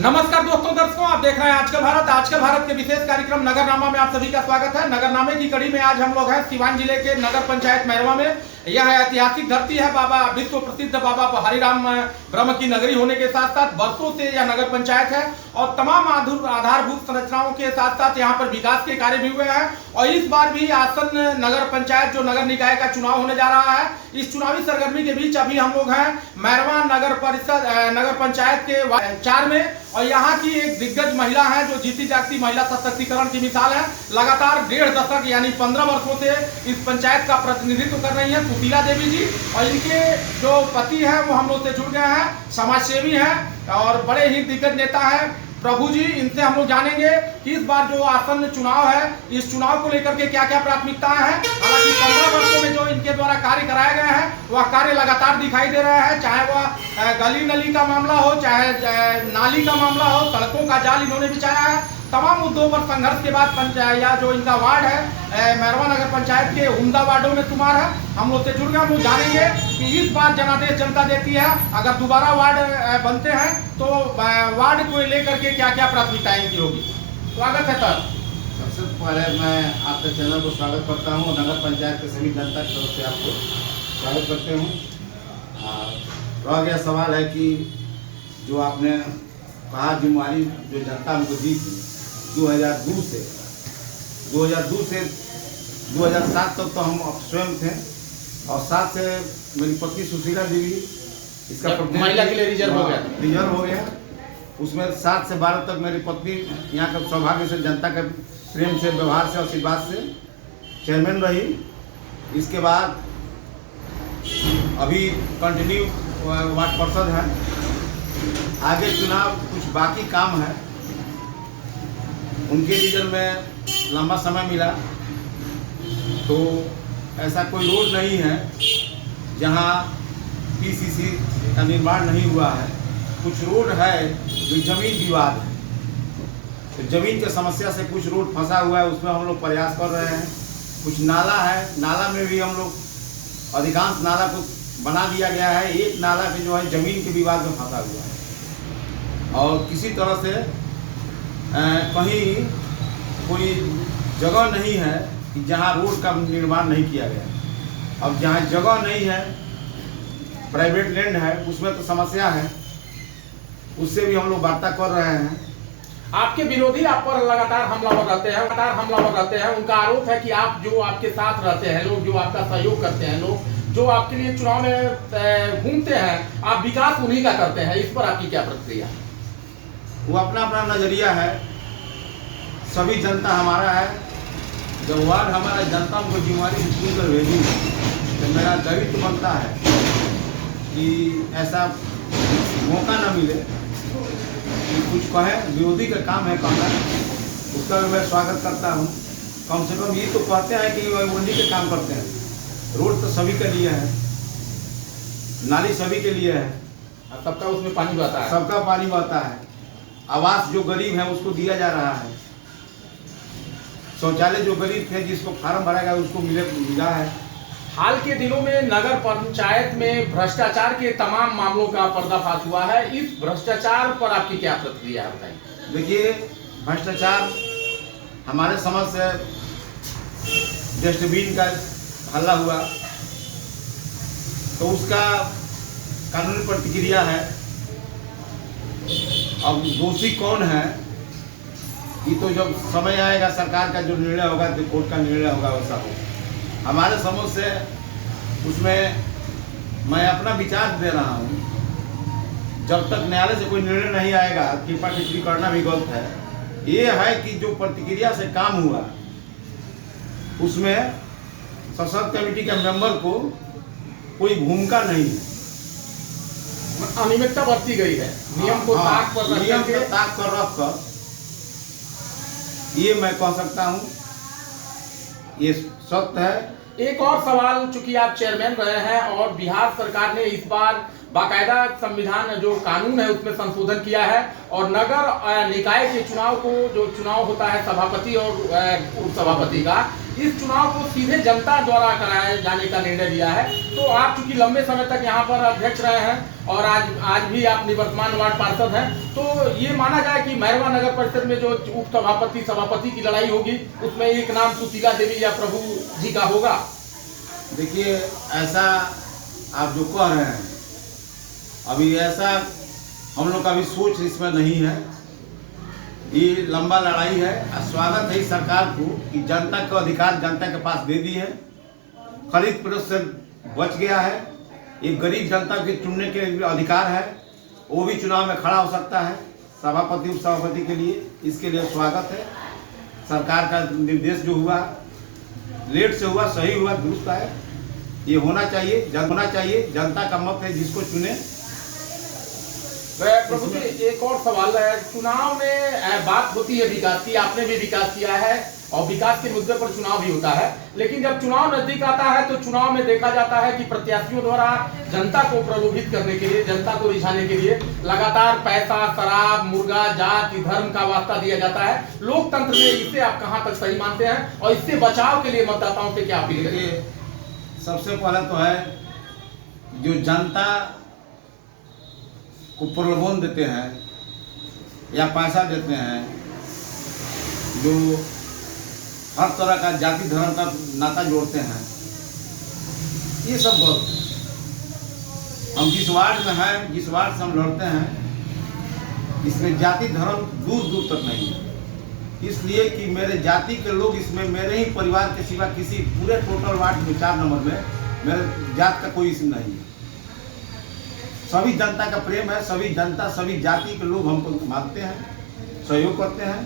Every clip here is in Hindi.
नमस्कार दोस्तों, दर्शकों, आप देख रहे हैं आजकल भारत के विशेष कार्यक्रम नगरनामा में आप सभी का स्वागत है। नगरनामे की कड़ी में आज हम लोग हैं सिवान जिले के नगर पंचायत मैरवा में। यह ऐतिहासिक धरती है बाबा विश्व प्रसिद्ध बाबा हरिराम ब्रह्म की नगरी होने के साथ साथ वर्षों से यह नगर पंचायत है और तमाम आधारभूत संरचनाओं के साथ साथ यहाँ पर विकास के कार्य भी हुए हैं। और इस बार भी आसन्न नगर पंचायत जो नगर निकाय का चुनाव होने जा रहा है, इस चुनावी सरगर्मी के बीच अभी हम लोग हैं मैरवा नगर परिषद नगर पंचायत के 4 में। और यहाँ की एक दिग्गज महिला है जो जीती जागती महिला सशक्तिकरण की मिसाल है। लगातार 1.5 दशक यानी 15 वर्षों से इस पंचायत का प्रतिनिधित्व कर रही है सुशीला देवी जी। और इनके जो पति हैं वो हम लोग से जुड़ गए हैं, समाजसेवी हैं और बड़े ही दिग्गज नेता है प्रभु जी। इनसे हम लोग जानेंगे कि इस बार जो आसन्न चुनाव है, इस चुनाव को लेकर के क्या क्या प्राथमिकताएं हैं। हालांकि 15 वर्षों में जो इनके द्वारा कार्य कराए गए हैं वह कार्य लगातार दिखाई दे रहे हैं, चाहे वह गली नली का मामला हो, चाहे नाली का मामला हो, सड़कों का जाल इन्होंने बिछाया है। तमाम मुद्दों पर संघर्ष के बाद पंचायत जो इनका वार्ड है मैरवा नगर पंचायत के उम्दा वार्डों में शुमार है। हम लोग से जुड़ गए, हम लोग जानेंगे कि इस बार जनादेश जनता देती है, अगर दोबारा वार्ड बनते हैं तो वार्ड को लेकर के क्या क्या प्राथमिकताएं इनकी होगी। स्वागत है सर। सबसे पहले मैं आपके चैनल को स्वागत करता हूं, नगर पंचायत के सभी जनता की तरफ से आपको स्वागत करते हूं। रह गया सवाल है कि जो आपने कहा जिम्मेवारी जो जनता हमको दी थी 2002 से 2007 तक तो हम स्वयं थे और 7 से मेरी पत्नी सुशीला देवी इसका महिला के लिए रिजर्व हो गया। उसमें 7 से 12 तक मेरी पत्नी यहाँ का सौभाग्य से जनता के प्रेम से, व्यवहार से, आशीर्वाद से चेयरमैन रही। इसके बाद अभी कंटिन्यू वार्ड पार्षद है। आगे चुनाव कुछ बाकी काम है, उनके रिजल्ट में लंबा समय मिला तो ऐसा कोई रोड नहीं है जहां पीसीसी का निर्माण नहीं हुआ है। कुछ रोड है जो जमीन विवाद है, तो जमीन की समस्या से कुछ रोड फंसा हुआ है, उसमें हम लोग प्रयास कर रहे हैं। कुछ नाला है, नाला में भी हम लोग अधिकांश नाला को बना दिया गया है। एक नाला पे जो है जमीन के विवाद में फंसा हुआ है और किसी तरह से कहीं कोई जगह नहीं है कि जहां रोड का निर्माण नहीं किया गया। अब जहां जगह नहीं है, प्राइवेट लैंड है, उसमें तो समस्या है, उससे भी हम लोग वार्ता कर रहे हैं। आपके विरोधी आप पर लगातार हमलावर रहते हैं। उनका आरोप है कि आप जो आपके साथ रहते हैं लोग, जो आपका सहयोग करते हैं लोग, जो आपके लिए चुनाव में घूमते हैं, आप विकास उन्हीं का करते हैं। इस पर आपकी क्या प्रतिक्रिया? वो अपना अपना नजरिया है, सभी जनता हमारा है। जब वार्ड हमारा जनता को जिम्मेवारी चुनकर भेजी तो मेरा दायित्व बनता है कि ऐसा मौका न मिले कि कुछ कहे। विरोधी का काम है कहना, उसका भी मैं स्वागत करता हूँ। कम से कम ये तो कहते हैं कि वह उन्हीं के काम करते हैं। रोड तो सभी के लिए है, नाली सभी के लिए है, सबका उसमें पानी बहता है, सबका पानी बहता है। आवास जो गरीब है उसको दिया जा रहा है, शौचालय जो गरीब थे जिसको फार्म भरा गया उसको मिला है। हाल के दिनों में नगर पंचायत में भ्रष्टाचार के तमाम मामलों का पर्दाफाश हुआ है। इस भ्रष्टाचार पर आपकी क्या प्रतिक्रिया है, बताइए। देखिए, भ्रष्टाचार हमारे समझ से डस्टबिन का हल्ला हुआ तो उसका कानूनी प्रतिक्रिया है। अब दोषी कौन है ये तो जब समय आएगा, सरकार का जो निर्णय होगा, कोर्ट का निर्णय होगा, वैसा हो। हमारे समझ से उसमें मैं अपना विचार दे रहा हूँ। जब तक न्यायालय से कोई निर्णय नहीं आएगा, टिप्पा टिप्पणी करना भी गलत है। ये है कि जो प्रतिक्रिया से काम हुआ उसमें सशक्त कमेटी के मेंबर को कोई भूमिका नहीं है, अनियमितता बरती गई है। नियम को ताक पर रख कर ये मैं कह सकता हूँ, ये सत्य है। एक और सवाल, चूंकि आप चेयरमैन रहे हैं और बिहार सरकार ने इस बार बाकायदा संविधान जो कानून है उसमें संशोधन किया है और नगर निकाय के चुनाव को, जो चुनाव होता है सभापति और उप सभापति का, इस चुनाव को सीधे जनता द्वारा कराए जाने का निर्णय लिया है। तो आप चूंकि लंबे समय तक यहाँ पर अध्यक्ष रहे हैं और आज भी आप निवर्तमान वार्ड पार्षद हैं, तो ये माना जाए कि मैरवा नगर परिषद में जो उप सभापति सभापति की लड़ाई होगी उसमें एक नाम सुशीला देवी या प्रभु जी का होगा। देखिए, ऐसा आप जो कह रहे हैं, अभी ऐसा हम लोग का भी सोच इसमें नहीं है। ये लंबा लड़ाई है। स्वागत है इस सरकार को कि जनता का अधिकार जनता के पास दे दी है, खरीद फरोख्त से बच गया है। एक गरीब जनता के चुनने के अधिकार है, वो भी चुनाव में खड़ा हो सकता है सभापति उप सभापति के लिए। इसके लिए स्वागत है। सरकार का निर्देश जो हुआ, लेट से हुआ, सही हुआ, दुरुस्त है। ये होना चाहिए, जनता का मत है, जिसको चुने। प्रभु जी, एक और सवाल है। चुनाव में बात होती है विकास की, आपने भी विकास किया है और विकास के मुद्दे पर चुनाव भी होता है, लेकिन जब चुनाव नजदीक आता है तो चुनाव में देखा जाता है कि प्रत्याशियों द्वारा जनता को प्रलोभित करने के लिए, जनता को रिझाने के लिए लगातार पैसा, शराब, मुर्गा, जाति, धर्म का वास्ता दिया जाता है। लोकतंत्र में इसे आप कहां तक सही मानते हैं और इससे बचाव के लिए मतदाताओं से क्या अपील करेंगे? सबसे पहले तो है, जो जनता को प्रलोभन देते हैं या पैसा देते हैं, जो हर तरह का जाति धर्म का नाता जोड़ते हैं, ये सब गलत है। हम जिस वार्ड में हैं, जिस वार्ड से हम लड़ते हैं, इसमें जाति धर्म दूर दूर तक नहीं है। इसलिए कि मेरे जाति के लोग इसमें, मेरे ही परिवार के सिवा किसी पूरे टोटल वार्ड में 4 नंबर में मेरे जात का कोई इसमें नहीं है। सभी जनता का प्रेम है, सभी जनता, सभी जाति के लोग हमको मानते हैं, सहयोग करते हैं।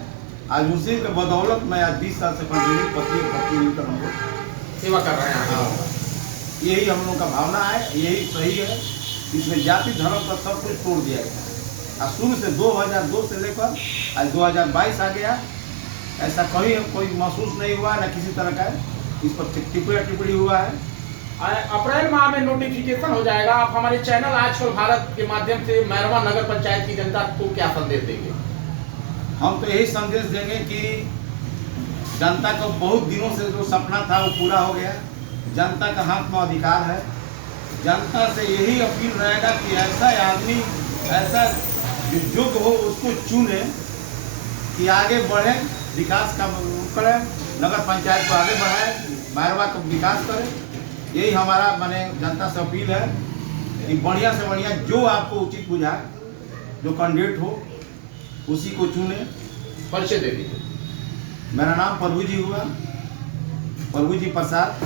आज उसी के बदौलत मैं आज 20 साल से कंटिन्यू पत्नी मिलकर हम लोग सेवा कर रहे हैं। हाँ, यही हम लोगों का भावना है, यही सही है। इसमें जाति धर्म का सब कुछ तोड़ दिया गया। शुरू से 2002 से लेकर आज 2022 आ गया, ऐसा कभी कोई महसूस नहीं हुआ, न किसी तरह का इस पर टिप्पणी हुआ है। अप्रैल माह में नोटिफिकेशन हो जाएगा। आप हमारे चैनल आजकल भारत के माध्यम से मैरवा नगर पंचायत की जनता को क्या संदेश देंगे? हम तो यही संदेश देंगे कि जनता को बहुत दिनों से जो सपना था वो पूरा हो गया। जनता का हाथ में अधिकार है। जनता से यही अपील रहेगा कि ऐसा आदमी, ऐसा जो योग्य हो उसको चुने कि आगे बढ़े, विकास का करें, नगर पंचायत को आगे बढ़ाए, मैरवा का विकास करें। यही हमारा माने जनता से अपील है कि बढ़िया से बढ़िया जो आपको उचित बुझाए, जो कैंडिडेट हो उसी को चुने। परिचय दे दीजिए। मेरा नाम प्रभु जी हुआ, प्रभु जी प्रसाद,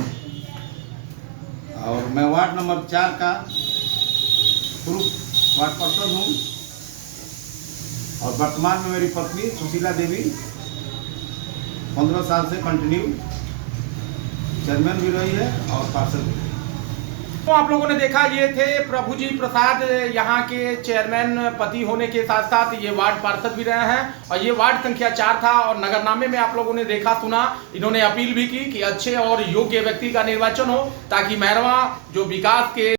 और मैं वार्ड नंबर 4 का पूर्व वार्ड पार्षद हूँ और वर्तमान में मेरी पत्नी सुशीला देवी 15 साल से कंटिन्यू चेयरमैन भी रही है और पार्षद भी। तो आप लोगों ने देखा, ये थे प्रभु जी प्रसाद, यहाँ के चेयरमैन पति होने के साथ साथ ये वार्ड पार्षद भी रहे हैं और ये वार्ड संख्या 4 था। और नगरनामे में आप लोगों ने देखा सुना, इन्होंने अपील भी की कि अच्छे और योग्य व्यक्ति का निर्वाचन हो ताकि मैरवा जो विकास के